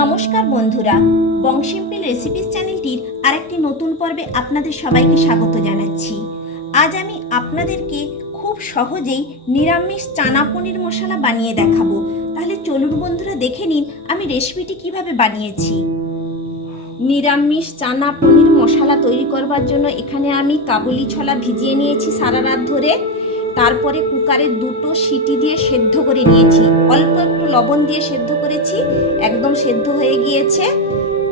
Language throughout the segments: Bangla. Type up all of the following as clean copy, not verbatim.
নমস্কার বন্ধুরা, বংশিম্পল রেসিপিস চ্যানেলটির আরেকটি নতুন পর্বে আপনাদের সবাইকে স্বাগত জানাচ্ছি। আজ আমি আপনাদেরকে খুব সহজেই নিরামিষ চানা পনির মশলা বানিয়ে দেখাবো। তাহলে চলুন বন্ধুরা, দেখে নিন আমি রেসিপিটি কিভাবে বানিয়েছি। নিরামিষ চানা পনির মশলা তৈরি করবার জন্য এখানে আমি কাবুলি ছোলা ভিজিয়ে নিয়েছি সারা রাত ধরে। তারপরে কুকারে 2টো সিটি দিয়ে সেদ্ধ করে নিয়েছি, অল্প একটু লবণ দিয়ে সেদ্ধ করেছি, একদম সেদ্ধ হয়ে গিয়েছে।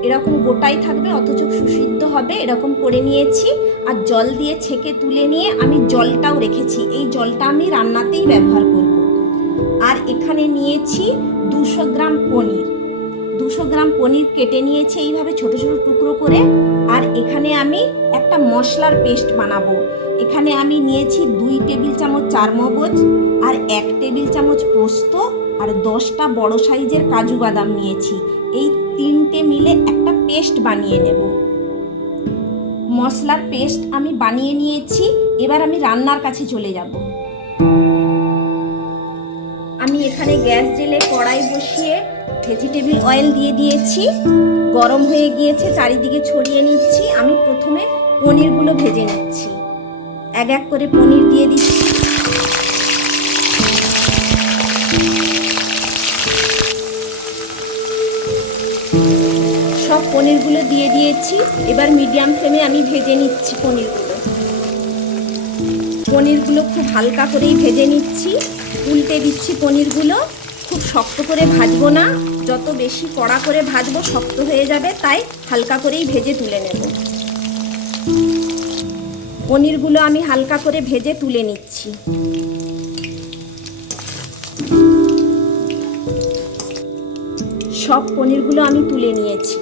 এরকম গোটাই থাকবে অথচ সুসিদ্ধ হবে, এরকম করে নিয়েছি। আর জল দিয়ে ছেঁকে তুলে নিয়ে আমি জলটাও রেখেছি, এই জলটা আমি রান্নাতেই ব্যবহার করব। আর এখানে নিয়েছি 200 গ্রাম পনির। 200 গ্রাম পনির কেটে নিয়েছি এইভাবে ছোট ছোট টুকরো করে। আর এখানে আমি একটা মশলার পেস্ট বানাবো। এখানে আমি নিয়েছি 2 টেবিল চামচ চারমগজ, আর 1 টেবিল চামচ পোস্ত, আর 10টা বড় সাইজের কাজু বাদাম নিয়েছি। এই 3টে মিলে একটা পেস্ট বানিয়ে নেব। মশলার পেস্ট আমি বানিয়ে নিয়েছি, এবার আমি রান্নার কাছে চলে যাব। আমি এখানে গ্যাস জেলে কড়াই বসিয়ে ভেজিটেবিল অয়েল দিয়ে দিয়েছি, গরম হয়ে গিয়েছে, চারিদিকে ছড়িয়ে নিচ্ছি। আমি প্রথমে পনিরগুলো ভেজে নিচ্ছি, এক এক করে পনির দিয়ে দিচ্ছি। সব পনিরগুলো দিয়ে দিয়েছি, এবার মিডিয়াম ফ্লেমে আমি ভেজে নিচ্ছি পনিরগুলো খুব হালকা করেই ভেজে নিচ্ছি। উল্টে দিচ্ছি পনিরগুলো, খুব শক্ত করে ভাজবো না, যত বেশি কড়া করে ভাজবো শক্ত হয়ে যাবে, তাই হালকা করেই ভেজে তুলে নেব। পনিরগুলো আমি হালকা করে ভেজে তুলে নিচ্ছি। সব পনিরগুলো আমি তুলে নিয়েছি।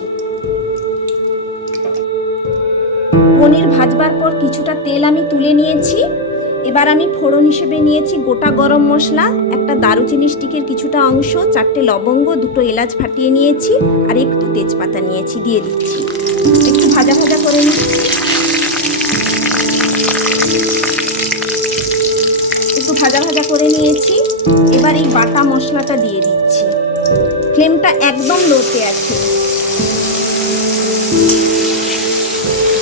পনির ভাজবার পর কিছুটা তেল আমি তুলে নিয়েছি। এবার আমি ফোড়ন হিসেবে নিয়েছি গোটা গরম মশলা, একটা দারুচিনি স্টিকের কিছুটা অংশ, 4টে লবঙ্গ, 2টো এলাচ ফাটিয়ে নিয়েছি, আর একটু তেজপাতা নিয়েছি, দিয়ে দিচ্ছি। একটু ভাজা ভাজা করে নিচ্ছি। একটু ভাজা ভাজা করে নিয়েছি। এবার এই বাটা মশলাটা দিয়ে দিচ্ছি। ফ্লেমটা একদম লোতে আছে।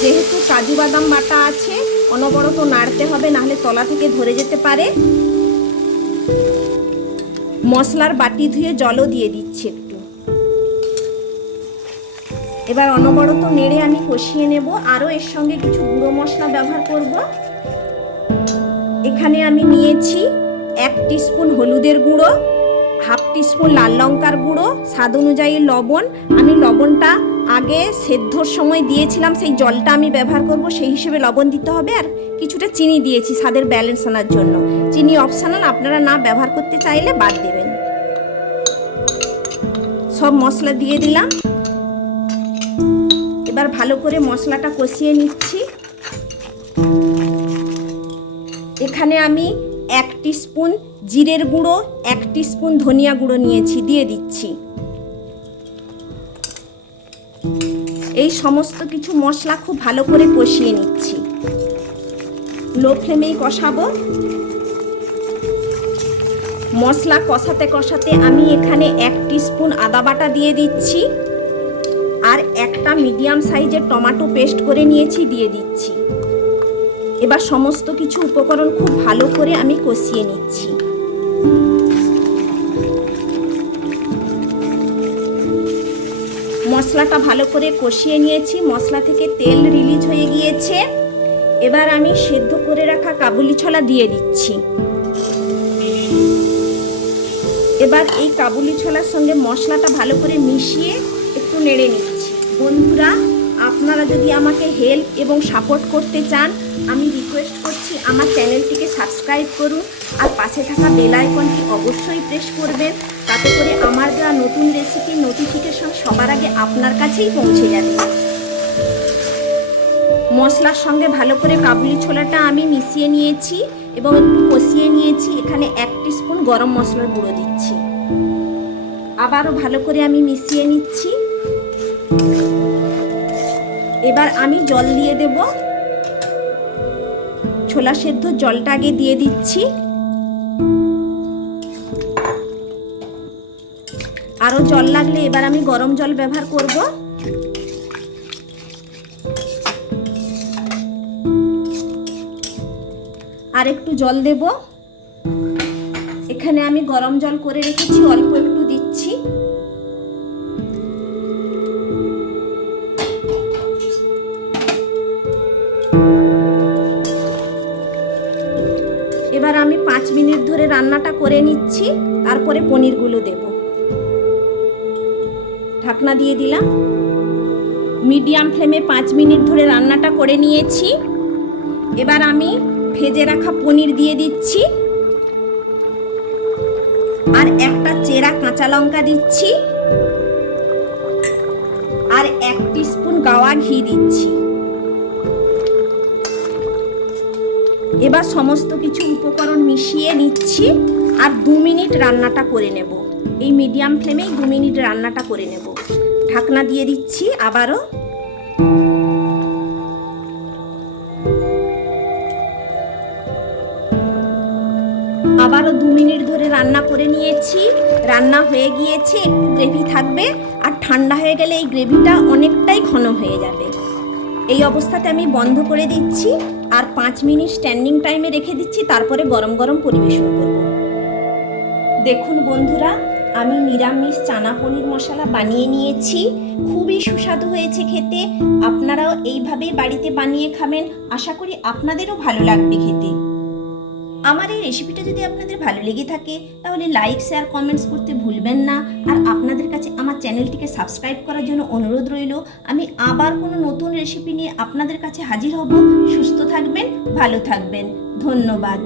যেহেতু কাজু বাদাম বাটা আছে, অনবরত নাড়তে হবে, নাহলে তলা থেকে ধরে যেতে পারে। মশলার বাটি ধুয়ে জলও দিয়ে দিচ্ছি একটু। এবার অনবরত নেড়ে আমি কষিয়ে নেব। আরও এর সঙ্গে কিছু গুঁড়ো মশলা ব্যবহার করব। এখানে আমি নিয়েছি 1 টিস্পুন হলুদের গুঁড়ো, 1/2 টিস্পুন লাল লঙ্কার গুঁড়ো, স্বাদ অনুযায়ী লবণ। আমি লবণটা আগে সেদ্ধর সময় দিয়েছিলাম, সেই জলটা আমি ব্যবহার করব, সেই হিসেবে লবণ দিতে হবে। আর কিছুটা চিনি দিয়েছি স্বাদের ব্যালেন্স আনার জন্য। চিনি অপশনাল, আপনারা না ব্যবহার করতে চাইলে বাদ দেবেন। সব মশলা দিয়ে দিলাম। এবার ভালো করে মশলাটা কষিয়ে নিচ্ছি। এখানে আমি 1 টিস্পুন জিরের গুঁড়ো, 1 টিস্পুন ধনিয়া গুঁড়ো নিয়েছি, দিয়ে দিচ্ছি। এই সমস্ত কিছু মশলা খুব ভালো করে কষিয়ে নিচ্ছি। লো ফ্লেমেই কষাবো। মশলা কষাতে কষাতে আমি এখানে 1 টিস্পুন আদা বাটা দিয়ে দিচ্ছি, আর একটা মিডিয়াম সাইজের টমেটো পেস্ট করে নিয়েছি, দিয়ে দিচ্ছি। এবার সমস্ত কিছু উপকরণ খুব ভালো করে আমি কষিয়ে নিচ্ছি। মশলাটা ভালো করে কষিয়ে নিয়েছি, মশলা থেকে তেল রিলিজ হয়ে গিয়েছে। এবার আমি সেদ্ধ করে রাখা কাবুলি ছোলা দিয়ে দিচ্ছি। এবার এই কাবুলি ছোলার সঙ্গে মশলাটা ভালো করে মিশিয়ে একটু নেড়ে নিচ্ছি। বন্ধুরা, আপনারা যদি আমাকে হেল্প এবং সাপোর্ট করতে চান, আমি রিকোয়েস্ট করছি আমার চ্যানেলটিকে সাবস্ক্রাইব করুন, আর পাশে থাকা বেল আইকনটি অবশ্যই প্রেস করবেন, তাতে করে আমার দেওয়া নতুন রেসিপির নোটিফিকেশন সবার আগে আপনার কাছেই পৌঁছে যাবে। মশলার সঙ্গে ভালো করে কাবুলি ছোলাটা আমি মিশিয়ে নিয়েছি এবং একটু কষিয়ে নিয়েছি। এখানে 1 টিস্পুন গরম মশলার গুঁড়ো দিচ্ছি। আবারও ভালো করে আমি মিশিয়ে নিচ্ছি। এবার আমি জল দিয়ে দেব। ছোলা সেদ্ধ জলটা আগে দিয়ে দিচ্ছি। আরও জল লাগলে এবার আমি গরম জল ব্যবহার করব। আর একটু জল দেব। এখানে আমি গরম জল করে রেখেছি, অল্প একটু দিচ্ছি। এবার আমি 5 মিনিট ধরে রান্নাটা করে নিচ্ছি, তারপরে পনিরগুলো দেব। ঢাকনা দিয়ে দিলাম। মিডিয়াম ফ্লেমে 5 মিনিট ধরে রান্নাটা করে নিয়েছি। এবার আমি ভেজে রাখা পনির দিয়ে দিচ্ছি, আর একটা চেরা কাঁচা লঙ্কা দিচ্ছি, আর 1 টিস্পুন গাওয়া ঘি দিচ্ছি। এবার সমস্ত কিছু উপকরণ মিশিয়ে নিচ্ছি, আর 2 মিনিট রান্নাটা করে নেব। এই মিডিয়াম ফ্লেমেই 2 মিনিট রান্নাটা করে নেব। ঢাকনা দিয়ে দিচ্ছি আবারও। আবারও 2 মিনিট ধরে রান্না করে নিয়েছি। রান্না হয়ে গিয়েছে, একটু গ্রেভি থাকবে, আর ঠান্ডা হয়ে গেলে এই গ্রেভিটা অনেকটাই ঘন হয়ে যাবে। এই অবস্থাতে আমি বন্ধ করে দিচ্ছি, আর 5 মিনিট স্ট্যান্ডিং টাইমে রেখে দিচ্ছি, তারপরে গরম গরম পরিবেশন করব। দেখুন বন্ধুরা, আমি নিরামিষ চানা পনির মশলা বানিয়ে নিয়েছি। খুবই সুস্বাদু হয়েছে খেতে। আপনারাও এইভাবেই বাড়িতে বানিয়ে খাবেন। আশা করি আপনাদেরও ভালো লাগবে খেতে। আমার এই রেসিপিটা যদি আপনাদের ভালো লেগে থাকে তাহলে লাইক, শেয়ার, কমেন্টস করতে ভুলবেন না। আর আপনাদের কাছে আমার চ্যানেলটিকে সাবস্ক্রাইব করার জন্য অনুরোধ রইল। আমি আবার কোনো নতুন রেসিপি নিয়ে আপনাদের কাছে হাজির হব। সুস্থ থাকবেন, ভালো থাকবেন। ধন্যবাদ।